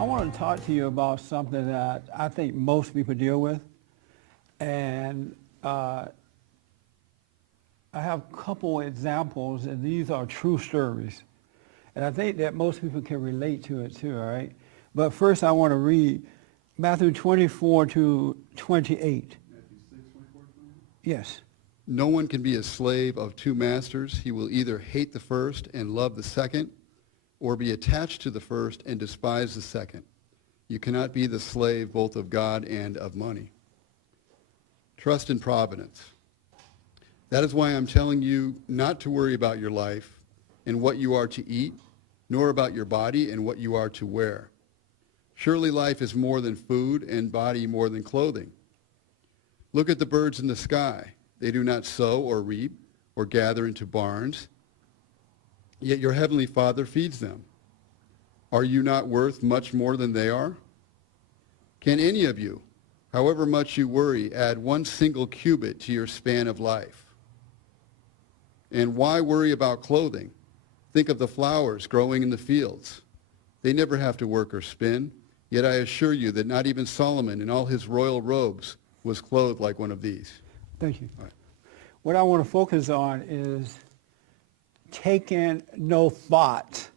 I want to talk to you about something that I think most people deal with. And I have a couple examples, and these are true stories. And I think that most people can relate to it too, all right? But first I want to read Matthew 24 to 28. Matthew 6, 24 to 28? Yes. No one can be a slave of two masters. He will either hate the first and love the second, or be attached to the first and despise the second. You cannot be the slave both of God and of money. Trust in providence. That is why I'm telling you not to worry about your life and what you are to eat, nor about your body and what you are to wear. Surely life is more than food and body more than clothing. Look at the birds in the sky. They do not sow or reap or gather into barns, yet your heavenly Father feeds them. Are you not worth much more than they are? Can any of you, however much you worry, add one single cubit to your span of life? And why worry about clothing? Think of the flowers growing in the fields. They never have to work or spin, yet I assure you that not even Solomon in all his royal robes was clothed like one of these. Thank you. All right. What I want to focus on is taking no thought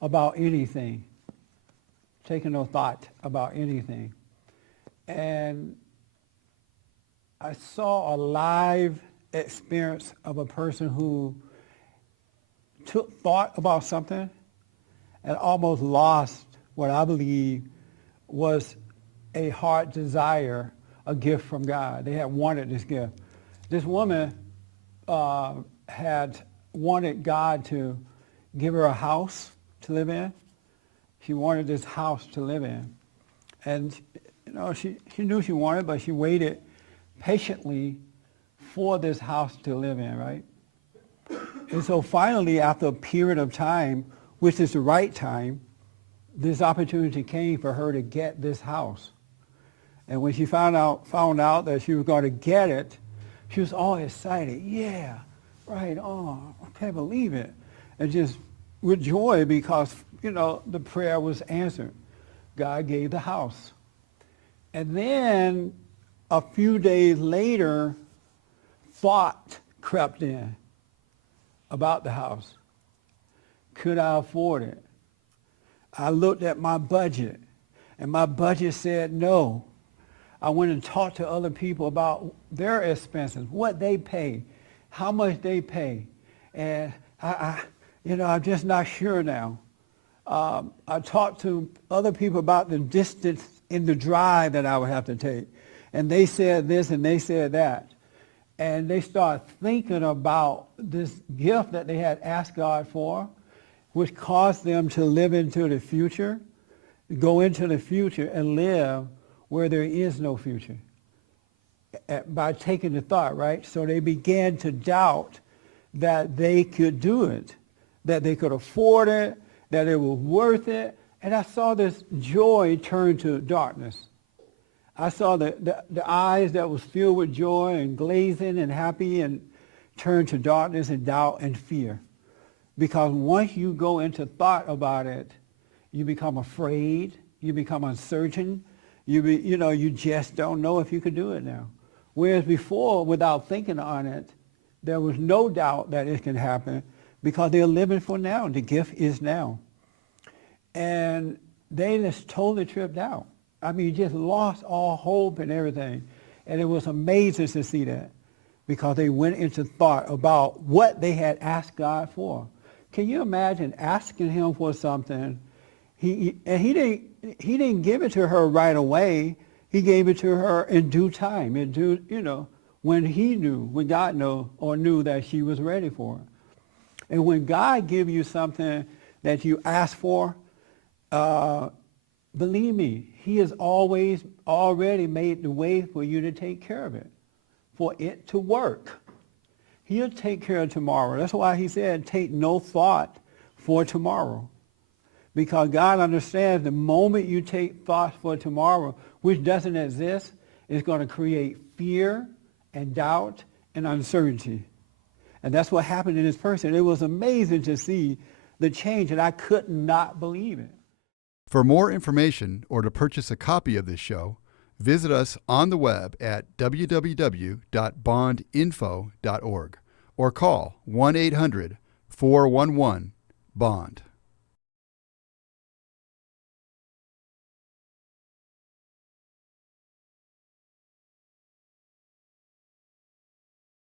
about anything. Taking no thought about anything. And I saw a live experience of a person who took thought about something and almost lost what I believe was a heart desire, a gift from God. They had wanted this gift. This woman had wanted God to give her a house to live in. She wanted this house to live in. And she knew she wanted, but she waited patiently for this house to live in, right? And so finally, after a period of time, which is the right time, this opportunity came for her to get this house. And when she found out that she was going to get it, she was all excited. Yeah, right on. I can't believe it. And just with joy because, the prayer was answered. God gave the house. And then a few days later, thought crept in about the house. Could I afford it? I looked at my budget, and my budget said no. I went and talked to other people about their expenses, what they pay, how much they pay. And I'm just not sure now. I talked to other people about the distance in the drive that I would have to take. And they said this and they said that. And they started thinking about this gift that they had asked God for, which caused them to live into the future, go into the future and live where there is no future by taking the thought, right? So they began to doubt that they could do it, that they could afford it, that it was worth it. And I saw this joy turn to darkness. I saw the eyes that was filled with joy and glazing and happy and turn to darkness and doubt and fear. Because once you go into thought about it, you become afraid, you become uncertain, you just don't know if you could do it now. Whereas before, without thinking on it, there was no doubt that it can happen because they're living for now. The gift is now. And they just totally tripped out. I mean, just lost all hope and everything. And it was amazing to see that because they went into thought about what they had asked God for. Can you imagine asking him for something? He didn't give it to her right away. He gave it to her in due time, when God knew that she was ready for it. And when God gives you something that you ask for, believe me, he has always already made the way for you to take care of it, for it to work. He'll take care of tomorrow. That's why he said, take no thought for tomorrow. Because God understands the moment you take thoughts for tomorrow, which doesn't exist, it's going to create fear and doubt and uncertainty. And that's what happened in this person. It was amazing to see the change, and I could not believe it. For more information or to purchase a copy of this show, visit us on the web at www.bondinfo.org or call 1-800-411-BOND.